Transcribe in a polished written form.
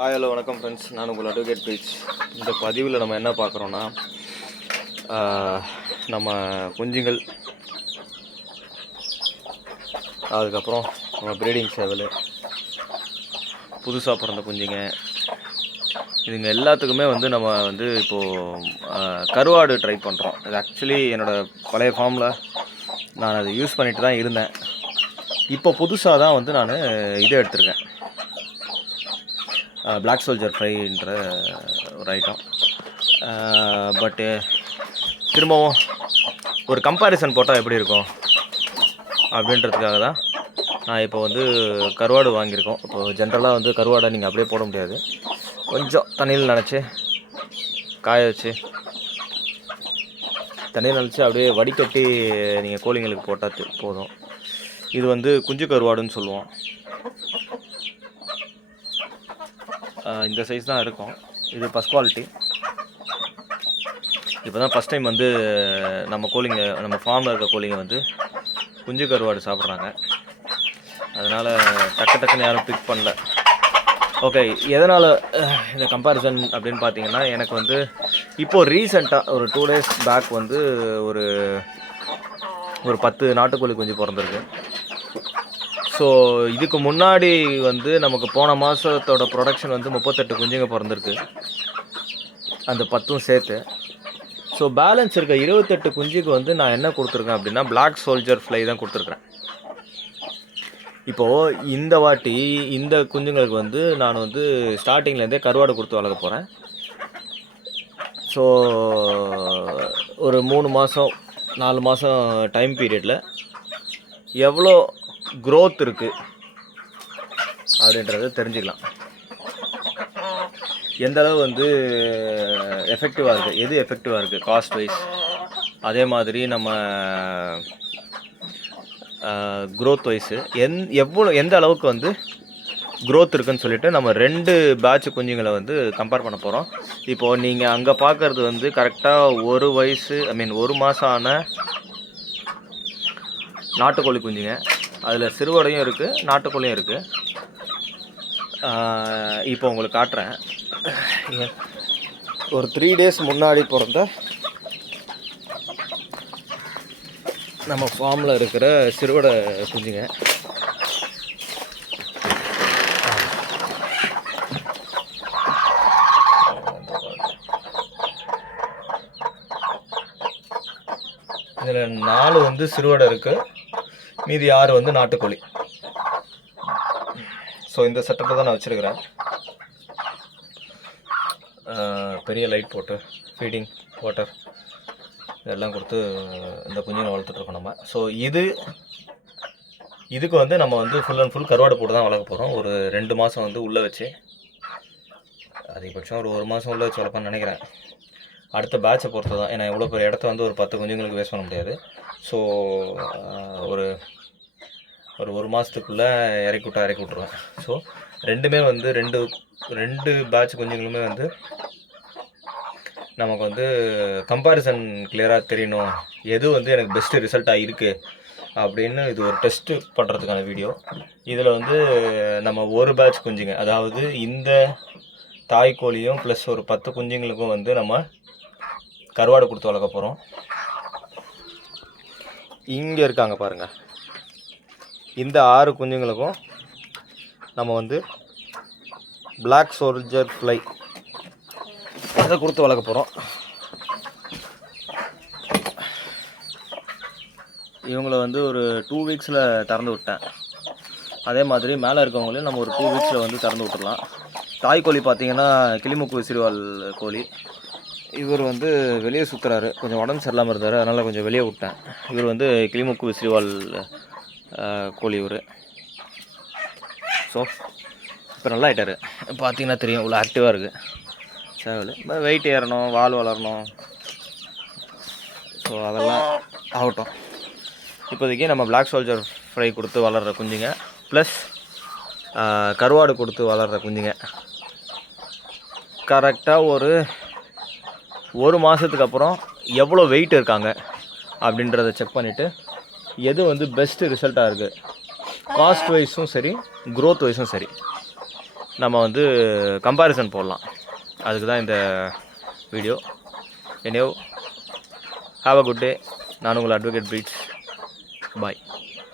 Hi hello வணக்கம் friends, நான் உங்கள் அட்வொகேட் பீச். இந்த பதிவில் நம்ம என்ன பார்க்குறோன்னா, நம்ம குஞ்சுகள், அதுக்கப்புறம் நம்ம ப்ரீடிங் சேவல், புதுசாக பிறந்த குஞ்சுங்க, இதுங்க எல்லாத்துக்குமே நம்ம இப்போது கருவாடு ட்ரை பண்ணுறோம். இது ஆக்சுவலி என்னோடய பழைய ஃபார்மில் நான் அதை யூஸ் பண்ணிட்டு தான் இருந்தேன். இப்போ புதுசாக தான் நான் இதை எடுத்திருக்கேன், பிளாக் சோல்ஜர் ஃப்ரைன்ற ஒரு ஐட்டம். பட்டு திரும்பவும் ஒரு கம்பேரிசன் போட்டால் எப்படி இருக்கும் அப்படின்றதுக்காக தான் நான் இப்போ கருவாடு வாங்கியிருக்கோம். இப்போது ஜென்ரலாக கருவாடை நீங்கள் அப்படியே போட முடியாது, கொஞ்சம் தண்ணியில் நனைச்சி காய வச்சு, தண்ணியில் நனைச்சி அப்படியே வடிகட்டி நீங்கள் கோழிங்களுக்கு போட்டால் போதும். இது குஞ்சு கருவாடுன்னு சொல்லுவோம். இந்த சைஸ் தான் இருக்கும். இது ஃபஸ்ட் குவாலிட்டி. இப்போ தான் ஃபஸ்ட் டைம் நம்ம கோழிங்க, நம்ம ஃபார்மில் இருக்க கோழிங்க குஞ்சு கருவாடு சாப்பிட்றாங்க. அதனால் டக்குன்னு யாரும் பிக் பண்ணல. ஓகே, எதனால் இந்த கம்பேரிசன் அப்படின்னு பார்த்தீங்கன்னா, எனக்கு இப்போது ரீசெண்டாக ஒரு 2 days பேக் ஒரு 10 நாட்டுக்கோழி குஞ்சு பிறந்திருக்கு. ஸோ இதுக்கு முன்னாடி நமக்கு போன மாதத்தோட ப்ரொடக்ஷன் 38 குஞ்சுங்க பிறந்திருக்கு, அந்த 10ம் சேர்த்து. ஸோ பேலன்ஸ் இருக்க 28 குஞ்சுக்கு நான் என்ன கொடுத்துருக்கேன் அப்படின்னா, பிளாக் சோல்ஜர் ஃப்ளை தான் கொடுத்துருக்குறேன். இப்போது இந்த வாட்டி இந்த குஞ்சுங்களுக்கு நான் ஸ்டார்டிங்லேருந்தே கருவாடு கொடுத்து வளர்க்க போகிறேன். ஸோ ஒரு 3 மாதம் 4 மாதம் டைம் பீரியடில் எவ்வளோ க்ரோத் இருக்குது அப்படின்றத தெரிஞ்சுக்கலாம். எந்தளவு எஃபெக்டிவாக இருக்குது, எது எஃபெக்டிவாக இருக்குது காஸ்ட் வைஸ், அதே மாதிரி நம்ம க்ரோத் வைஸு எந்த அளவுக்கு க்ரோத் இருக்குதுன்னு சொல்லிவிட்டு நம்ம 2 பேட்ச் குஞ்சுங்களை கம்பேர் பண்ண போகிறோம். இப்போது நீங்கள் அங்கே பார்க்குறது கரெக்டாக 1 வயசு, 1 மாதம் ஆன நாட்டுக்கோழி குஞ்சுங்க. அதில் சிறுவடையும் இருக்குது, நாட்டுக்கோழியும் இருக்குது. இப்போ உங்களுக்கு காட்டுறேன். ஒரு 3 days முன்னாடி பிறந்த நம்ம ஃபார்மில் இருக்கிற சிறுவடை குஞ்சுங்க. இதில் 4 சிறுவடை இருக்குது, மீதி 6 நாட்டுக்கோழி. ஸோ இந்த செட்டப்பை தான் நான் வச்சுருக்கிறேன். பெரிய லைட் போட்டு ஃபீடிங் வாட்டர் இதெல்லாம் கொடுத்து இந்த குஞ்சுங்களை வளர்த்துட்ருக்கோம் நம்ம. ஸோ இதுக்கு நம்ம ஃபுல் அண்ட் ஃபுல் கருவாடு போட்டு தான் வளர்க்க போகிறோம். ஒரு 2 மாதம் உள்ளே வச்சு, அதிகபட்சம் ஒரு 1 மாதம் உள்ளே வச்சு வளர்ப்பேன்னு நினைக்கிறேன். அடுத்த பேட்சை பொறுத்து தான், ஏன்னா எவ்வளோ பெரிய இடத்த ஒரு 10 குஞ்சுங்களுக்கு வேஸ்ட் பண்ண முடியாது. ஸோ ஒரு 1 மாதத்துக்குள்ளே இறக்கி விட்ருவேன். ஸோ ரெண்டுமே ரெண்டு பேட்ச் குஞ்சுங்களுமே நமக்கு கம்பேரிசன் கிளியராக தெரியணும், எது எனக்கு பெஸ்ட்டு ரிசல்ட்டாக இருக்குது அப்படின்னு. இது ஒரு டெஸ்ட்டு பண்ணுறதுக்கான வீடியோ. இதில் நம்ம ஒரு பேட்ச் குஞ்சுங்க, அதாவது இந்த தாய்க்கோழியும் ப்ளஸ் ஒரு 10 குஞ்சுங்களுக்கும் நம்ம கருவாடு கொடுத்து வளர்க்க போகிறோம். இங்கே இருக்காங்க பாருங்கள், இந்த 6 குஞ்சுங்களுக்கும் நம்ம பிளாக் சோல்ஜர் ஃப்ளை அதை கொடுத்து வளர்க்க போகிறோம். இவங்கள ஒரு 2 வீக்ஸில் திறந்து விட்டேன். அதே மாதிரி மேலே இருக்கவங்களையும் நம்ம ஒரு 2 வீக்ஸில் திறந்து விட்டுடலாம். தாய்க்கோழி பார்த்திங்கன்னா கிளிமுக்கு விசிறிவால் கோழி. இவர் வெளியே சுற்றுறாரு, கொஞ்சம் உடம்பு சரியில்லாமல் இருந்தார், அதனால் கொஞ்சம் வெளியே விட்டேன். இவர் கிளிமுக்கு விசிறிவால் கோழி இவர். ஸோ இப்போ நல்லா ஆகிட்டார், பார்த்தீங்கன்னா தெரியும், இவ்வளோ ஆக்டிவாக இருக்குது சேவல். வெயிட் ஏறணும், வால் வளரணும், ஸோ அதெல்லாம் ஆகட்டும். இப்போதைக்கு நம்ம பிளாக் சோல்ஜர் ஃப்ரை கொடுத்து வளர்கிற குஞ்சுங்க ப்ளஸ் கருவாடு கொடுத்து வளர்கிற குஞ்சுங்க கரெக்டாக ஒரு மாதத்துக்கு அப்புறம் எவ்வளோ வெயிட் இருக்காங்க அப்படின்றத செக் பண்ணிவிட்டு எது பெஸ்ட்டு ரிசல்ட்டாக இருக்குது, காஸ்ட் வைஸும் சரி க்ரோத் வைஸும் சரி, நம்ம வந்து கம்பேரிசன் போடலாம். அதுக்கு தான் இந்த video. Anyhow have a good day. நான் உங்கள் அட்வொகேட் பிரீட்ஸ். பாய்.